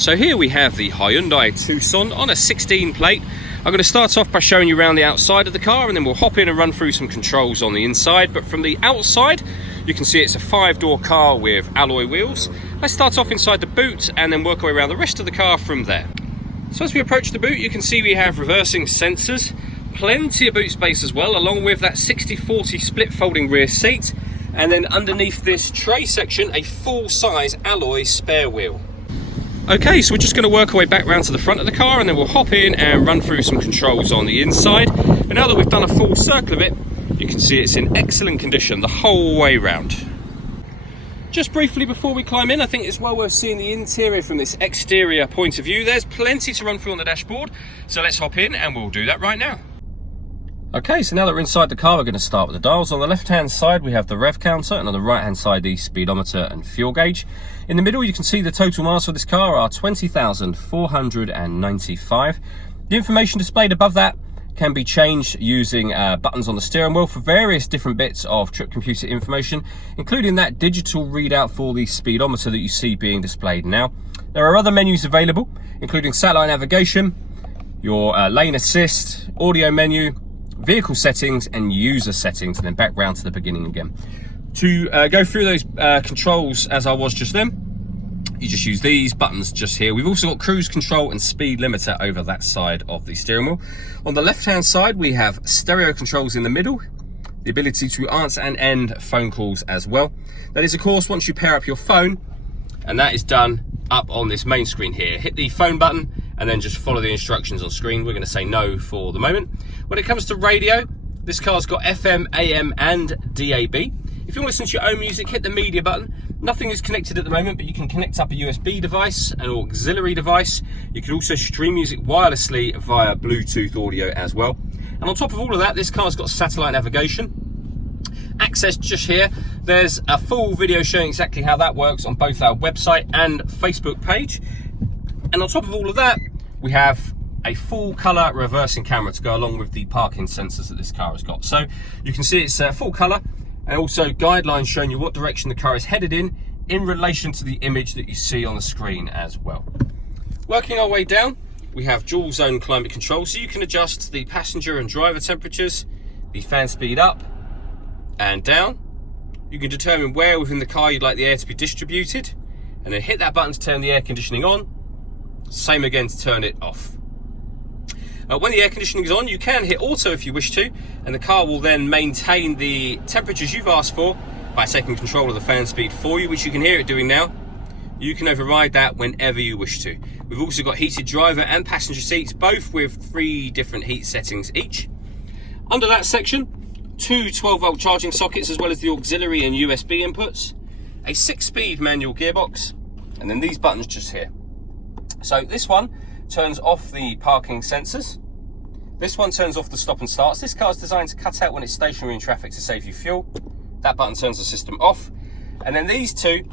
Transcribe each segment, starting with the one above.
So here we have the Hyundai Tucson on a 16 plate. I'm going to start off by showing you around the outside of the car, and then we'll hop in and run through some controls on the inside. But from the outside, you can see it's a 5-door car with alloy wheels. Let's start off inside the boot and then work our way around the rest of the car from there. So as we approach the boot, you can see we have reversing sensors, plenty of boot space as well, along with that 60/40 split folding rear seat. And then underneath this tray section, a full-size alloy spare wheel. Okay, so we're just going to work our way back round to the front of the car, and then we'll hop in and run through some controls on the inside. But now that we've done a full circle of it, you can see it's in excellent condition the whole way round. Just briefly before we climb in, I think it's well worth seeing the interior from this exterior point of view. There's plenty to run through on the dashboard, so let's hop in and we'll do that right now. Okay, so now that we're inside the car, we're going to start with the dials. On the left-hand side, we have the rev counter, and on the right-hand side, the speedometer and fuel gauge. In the middle, you can see the total miles for this car are 20,495. The information displayed above that can be changed using buttons on the steering wheel for various different bits of trip computer information, including that digital readout for the speedometer that you see being displayed now. There are other menus available, including satellite navigation, your lane assist, audio menu, vehicle settings and user settings, and then back round to the beginning again. To go through those controls as I was just then, you just use these buttons just here. We've also got cruise control and speed limiter over that side of the steering wheel. On the left hand side, we have stereo controls in the middle, the ability to answer and end phone calls as well. That is, of course, once you pair up your phone, and that is done up on this main screen here. Hit the phone button and then just follow the instructions on screen. We're going to say no for the moment. When it comes to radio, this car's got FM, AM and DAB. If you want to listen to your own music, hit the media button. Nothing is connected at the moment, but you can connect up a USB device, an auxiliary device. You can also stream music wirelessly via Bluetooth audio as well. And on top of all of that, this car's got satellite navigation. Access just here. There's a full video showing exactly how that works on both our website and Facebook page. And on top of all of that, we have a full colour reversing camera to go along with the parking sensors that this car has got. So you can see it's full colour, and also guidelines showing you what direction the car is headed in relation to the image that you see on the screen as well. Working our way down, we have dual zone climate control, so you can adjust the passenger and driver temperatures, the fan speed up and down. You can determine where within the car you'd like the air to be distributed, and then hit that button to turn the air conditioning on. Same again to turn it off. When the air conditioning is on, you can hit auto if you wish to, and the car will then maintain the temperatures you've asked for by taking control of the fan speed for you, which you can hear it doing now. You can override that whenever you wish to. We've also got heated driver and passenger seats, both with 3 different heat settings each. Under that section, 2 12-volt charging sockets, as well as the auxiliary and USB inputs, a 6-speed manual gearbox, and then these buttons just here. So this one turns off the parking sensors. This one turns off the stop and starts. This car is designed to cut out when it's stationary in traffic to save you fuel. That button turns the system off. And then these two,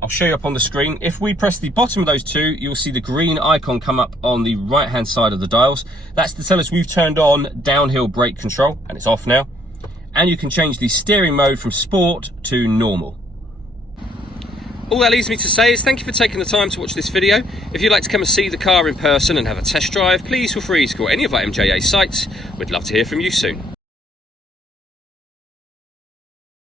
I'll show you up on the screen. If we press the bottom of those two, you'll see the green icon come up on the right hand side of the dials. That's to tell us we've turned on downhill brake control, and it's off now. And you can change the steering mode from sport to normal. All that leaves me to say is thank you for taking the time to watch this video. If you'd like to come and see the car in person and have a test drive, please feel free to call any of our MJA sites. We'd love to hear from you soon.